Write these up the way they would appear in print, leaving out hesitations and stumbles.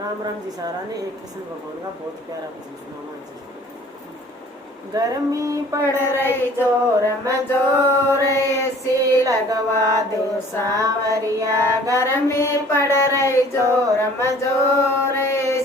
राम राम जी सारा ने एक कृष्ण भगवान का बहुत प्यारा भजन सुना मान जी। गर्मी पड़ रही जोर मजोर सी लगवा दो सावरिया। गर्मी पड़ रही जोर मजोर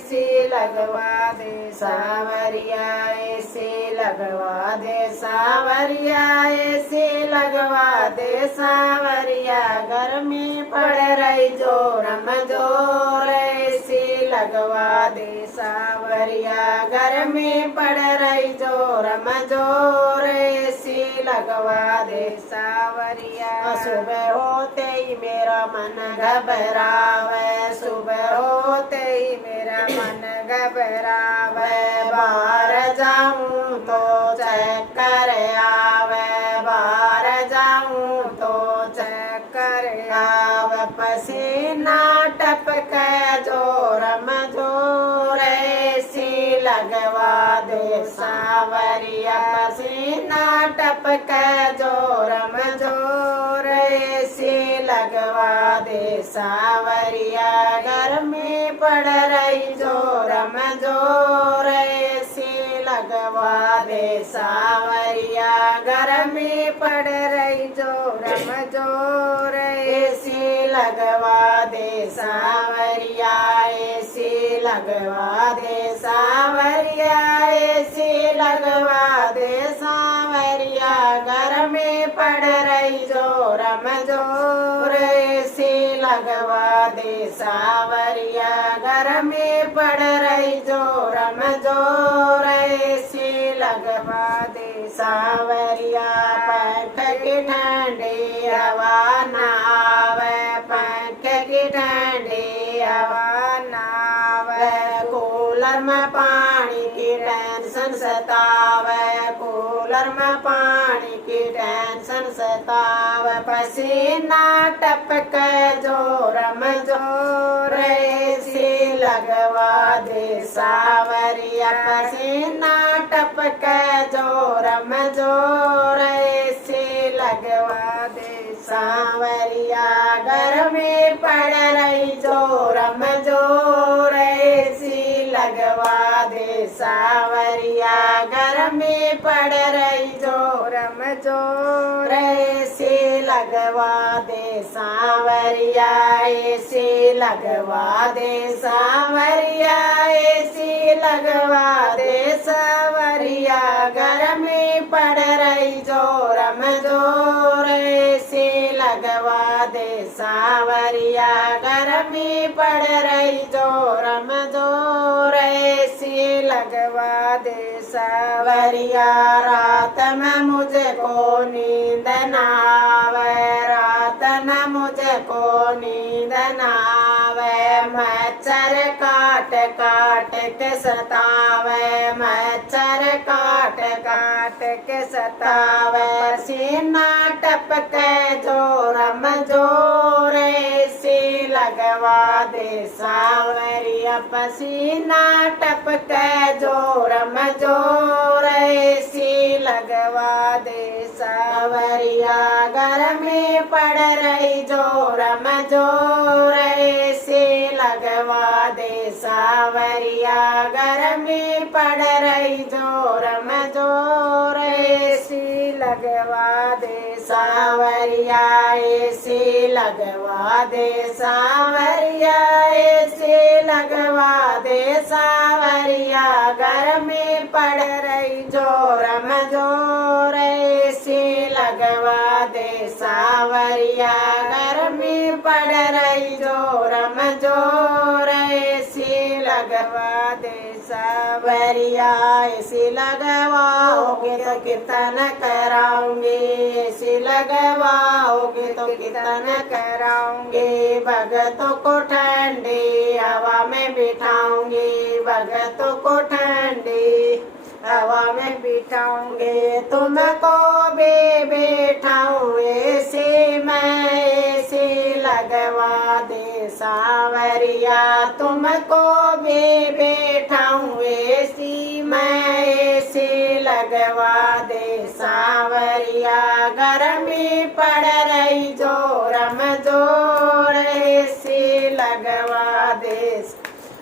सी लगवा दे सावरिया। ऐसी लगवा दे सावरिया। ऐसी लगवा दे सावरिया। गर्मी पड़ रही जोर मजोर ऐसी लगवा दे सावरिया। गर्मी पड़ रही जोर मजोर ऐसी लगवा दे सावरिया। सुबह होते ही मेरा मन घबरावे। सुबह होते ही मेरा मन घबरावे। बाहर जाऊं तो चक्कर आवे। बाहर जाऊं तो चक्कर आवे। पसीना टपके जोर मजोर ऐसी लगवा दे सावरिया। पसीना टपके जोर मजोर ऐसी लगवा दे सावरिया। गर्मी पड़ रही जोर मजोर ऐसी लगवा दे सावरिया। गर्मी पड़ रही जोर मजोर ऐसी लगवा दे सावरिया। ऐसी लगवा दे सावरिया। ऐसी लगवा दे सावरिया। गर्मी पड़ रही जोर मजोर ऐसी लगवा दे सावरिया। गर्मी पड़ रही जोर मजोर ऐसी लगवा दे सावरिया। पंख की ठंडी हवा न आवे। पंख की ठंडी हवा न आवे। कूलर में पानी की टेंशन सतावे। कूलर में पानी की टेंशन सतावे। पसीना टपके जोर मजोर ऐसी लगवा दे सावरिया। पसीना टपके जोर मजोर ऐसी लगवा दे सावरिया। गर्मी पड़ रही जोर मजोर ऐसी लगवा दे सावरिया। गर्मी पड़ रही जोर मजोर ऐसी लगवा दे सावरिया। ऐसी लगवा दे सावरिया। ऐसी लगवा दे सावरिया। गर्मी पड़ रही जोर मजोर ऐसी लगवा दे सावरिया। गर्मी पड़ रही जोर मजोर ऐसी लगवा दे सावरिया। रात में मुझको नींद न आवे। रात में मुझको नींद न आवे। मच्छर काट काट के सतावे। मच्छर काट काट के सतावे। पसीना टपके जोर मजोर ऐसी लगवा दे सावरिया। पसीना टपके जोर मजोर ऐसी लगवा दे सावरिया। गर्मी पड़ रही जोर मजोर ऐसी लगवा दे सावरिया। गर्मी पड़ रही जोर मजोर ऐसी लगवा दे सावरिया। ऐसी लगवा दे सावरिया। ऐसी लगवा दे सावरिया। गर्मी पड़ रही जोर मजोर ऐसी लगवा दे सावरिया। गर्मी पड़ रही जोर मजोर ऐसी लगवा दे सावरिया। ऐसी लगवाओगे तो कीर्तन कराऊंगी। ऐसी लगवाओगे तो कीर्तन कराऊंगी। भगतों को ठंडी हवा में बिठाऊंगी। भगतों को ठंडी हवा में बिठाऊंगे। तुमको भी बैठाऊं ऐसी मैं। ऐसी लगवा दे सावरिया। तुमको भी बैठाऊं ऐसी मैं। ऐसी लगवा दे सावरिया। गर्मी पड़ रही जोर मजोर ऐसी लगवा दे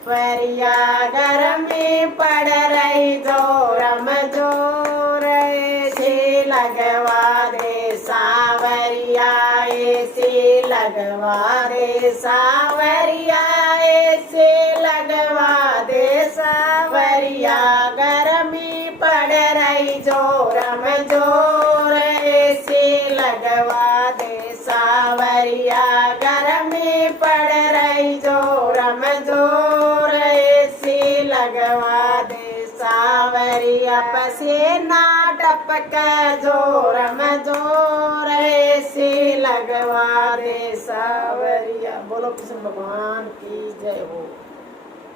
परिया गर्मी पड़ रही जोरम जोर एसी लगवा दे सावरिया एसी लगवा दे सावरिया एसी लगवा दे सावरिया गर्मी पड़ रही जोरम जोर एसी लगवा दे सावरिया गर्मी पड़ रही जोरम जोर एसी लगवा दे सावरिया पसीना टपक जोरम जोर एसी लगवा दे सावरिया। बोलो कृष्ण भगवान की जय हो।